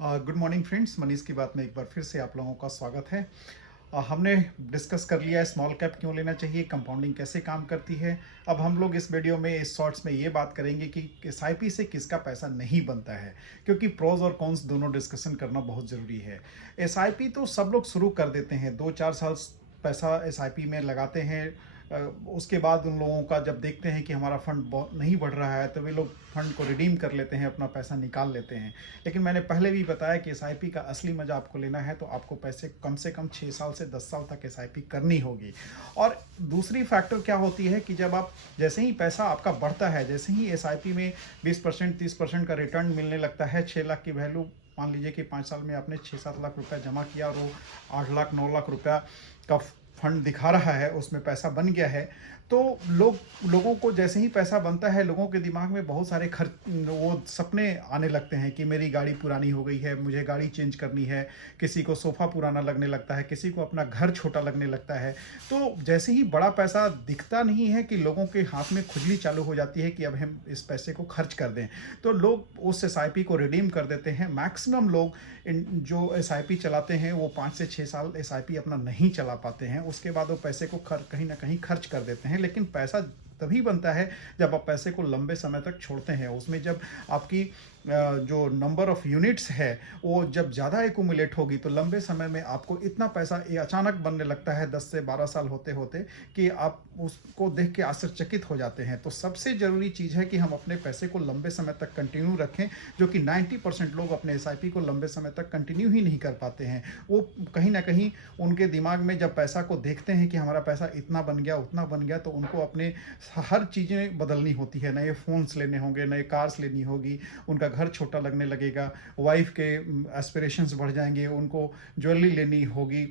Good morning friends, Manish की बात में एक बार फिर से आप लोगों का स्वागत है। हमने डिस्कस कर लिया है स्मॉल कैप क्यों लेना चाहिए, कंपाउंडिंग कैसे काम करती है। अब हम लोग इस वीडियो में, इस शॉर्ट्स में ये बात करेंगे कि एसआईपी से किसका पैसा नहीं बनता है, क्योंकि प्रोज और कॉन्स दोनों डिस्कशन करना बहुत ज़रूरी है। एसआईपी तो सब लोग शुरू कर देते हैं, 2-4 साल पैसा एसआईपी में लगाते हैं। उसके बाद उन लोगों का जब देखते हैं कि हमारा फंड नहीं बढ़ रहा है तो वे लोग फंड को रिडीम कर लेते हैं, अपना पैसा निकाल लेते हैं। लेकिन मैंने पहले भी बताया कि एसआईपी का असली मजा आपको लेना है तो आपको पैसे कम से कम 6 साल से 10 साल तक एसआईपी करनी होगी। और दूसरी फैक्टर क्या होती है कि जब आप जैसे ही पैसा आपका बढ़ता है, जैसे ही एसआईपी में 20% 30% का रिटर्न मिलने लगता है, 6 लाख की वैल्यू, मान लीजिए कि 5 साल में आपने 6-7 लाख रुपया जमा किया और वो 8 लाख 9 लाख रुपया का फंड दिखा रहा है, उसमें पैसा बन गया है। तो लोगों को जैसे ही पैसा बनता है, लोगों के दिमाग में बहुत सारे वो सपने आने लगते हैं कि मेरी गाड़ी पुरानी हो गई है, मुझे गाड़ी चेंज करनी है। किसी को सोफ़ा पुराना लगने लगता है, किसी को अपना घर छोटा लगने लगता है। तो जैसे ही बड़ा पैसा दिखता नहीं है कि लोगों के हाथ में खुजली चालू हो जाती है कि अब हम इस पैसे को खर्च कर दें, तो लोग उस एसआईपी को रिडीम कर देते हैं। मैक्सिमम लोग जो एसआईपी चलाते हैं वो 5 से 6 साल एसआईपी अपना नहीं चला पाते हैं, उसके बाद वो पैसे को कहीं ना कहीं खर्च कर देते हैं। लेकिन पैसा तभी बनता है जब आप पैसे को लंबे समय तक छोड़ते हैं। उसमें जब आपकी जो नंबर ऑफ यूनिट्स है वो जब ज़्यादा एक्यूमुलेट होगी तो लंबे समय में आपको इतना पैसा ये अचानक बनने लगता है, 10 से 12 साल होते होते, कि आप उसको देख के आश्चर्यचकित हो जाते हैं। तो सबसे ज़रूरी चीज़ है कि हम अपने पैसे को लंबे समय तक कंटिन्यू रखें, जो कि 90% लोग अपने एसआईपी को लंबे समय तक कंटिन्यू ही नहीं कर पाते हैं। वो कहीं ना कहीं उनके दिमाग में जब पैसा को देखते हैं कि हमारा पैसा इतना बन गया, उतना बन गया, तो उनको अपने हर चीज़ें बदलनी होती है। नए फ़ोन्स लेने होंगे, नए कार्स लेनी होगी, उनका घर छोटा लगने लगेगा, वाइफ के एस्पिरेशंस बढ़ जाएंगे, उनको ज्वेलरी लेनी होगी,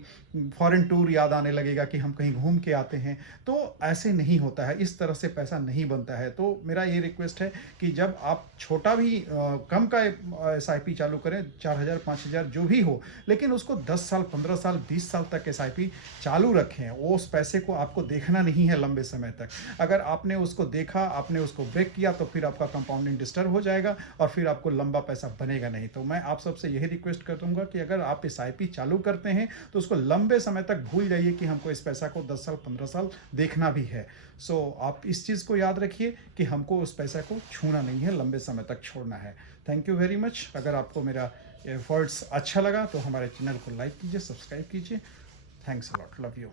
फॉरेन टूर याद आने लगेगा कि हम कहीं घूम के आते हैं। तो ऐसे नहीं होता है, इस तरह से पैसा नहीं बनता है। तो मेरा ये रिक्वेस्ट है कि जब आप छोटा भी कम का एसआईपी चालू करें, 4,000 5,000 जो भी हो, लेकिन उसको 10 साल 15 साल 20 साल तक एसआईपी चालू रखें। वो उस पैसे को आपको देखना नहीं है लंबे समय तक। अगर आपने उसको देखा, आपने उसको ब्रेक किया, तो फिर आपका कंपाउंडिंग डिस्टर्ब हो जाएगा और फिर आपको लंबा पैसा बनेगा नहीं। तो मैं आप सबसे यही रिक्वेस्ट कर दूंगा कि अगर आप एसआईपी चालू करते हैं तो उसको लंबे समय तक भूल जाइए कि हमको इस पैसा को 10 साल 15 साल देखना भी है। सो आप इस चीज़ को याद रखिए कि हमको उस पैसा को छूना नहीं है, लंबे समय तक छोड़ना है। Thank you very much. अगर आपको मेरा एफर्ट्स अच्छा लगा तो हमारे चैनल को लाइक कीजिए, सब्सक्राइब कीजिए। Thanks a lot, love you.